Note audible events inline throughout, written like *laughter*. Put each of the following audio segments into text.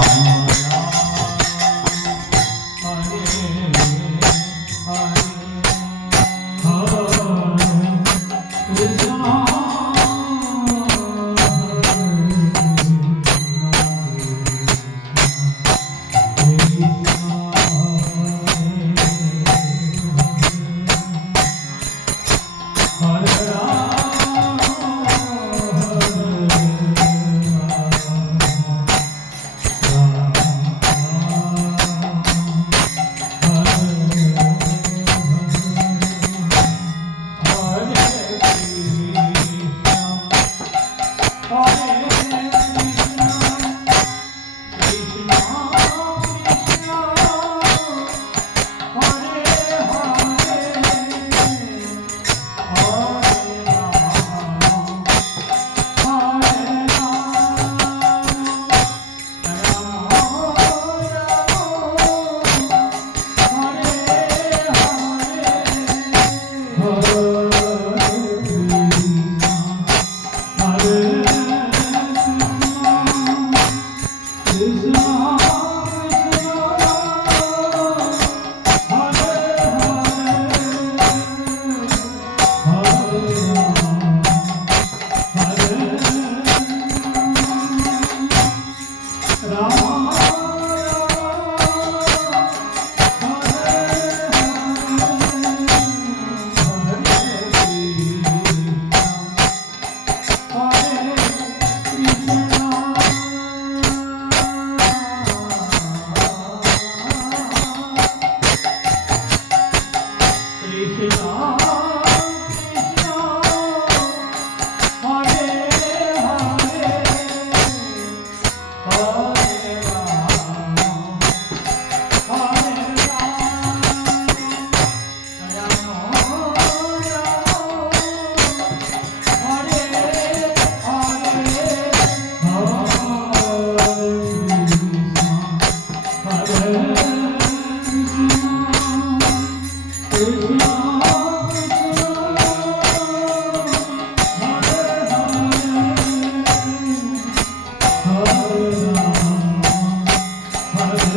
Hare *laughs*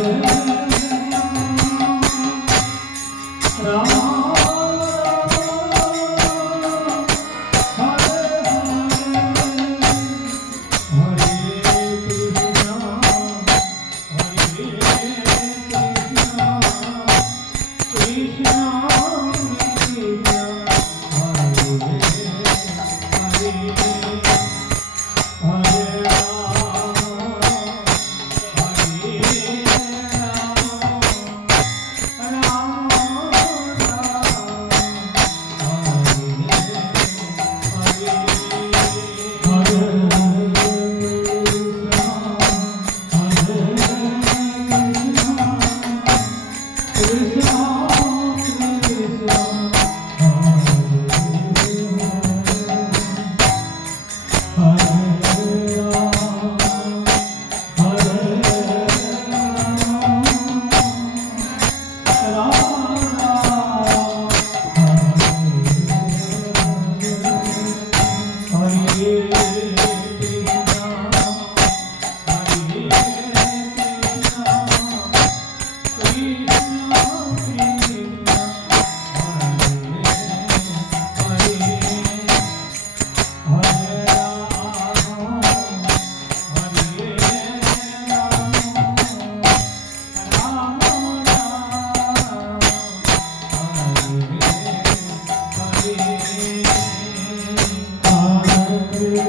Thank you.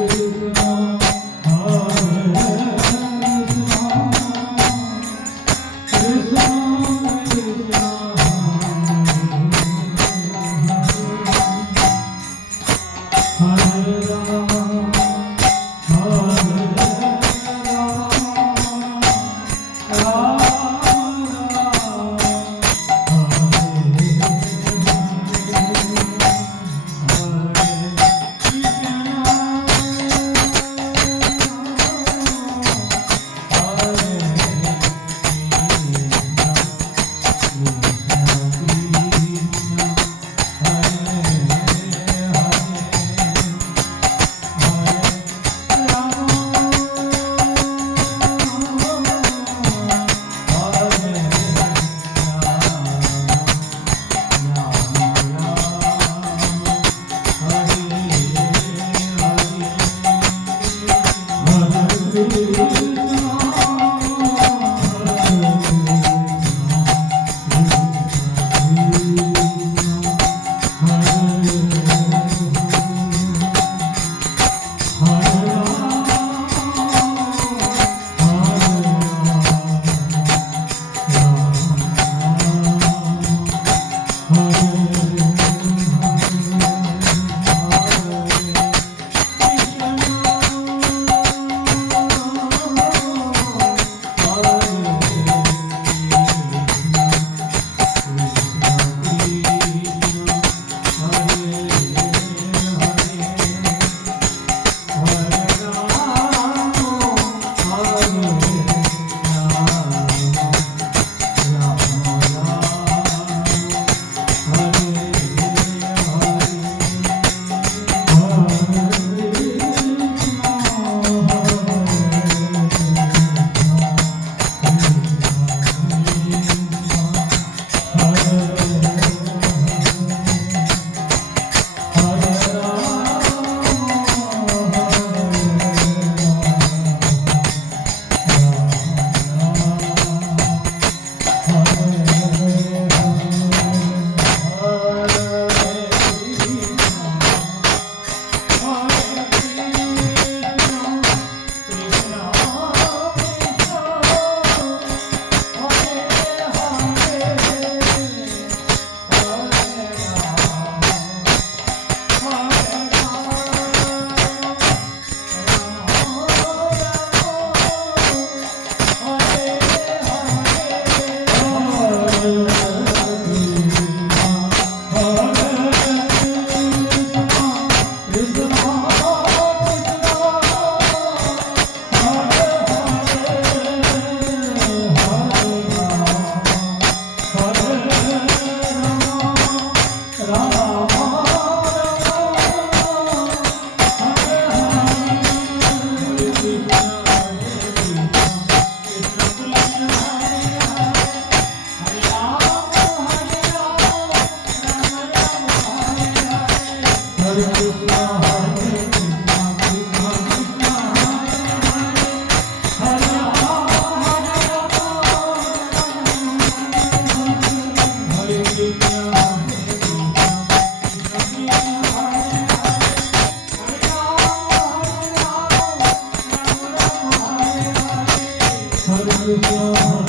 Krishna Hare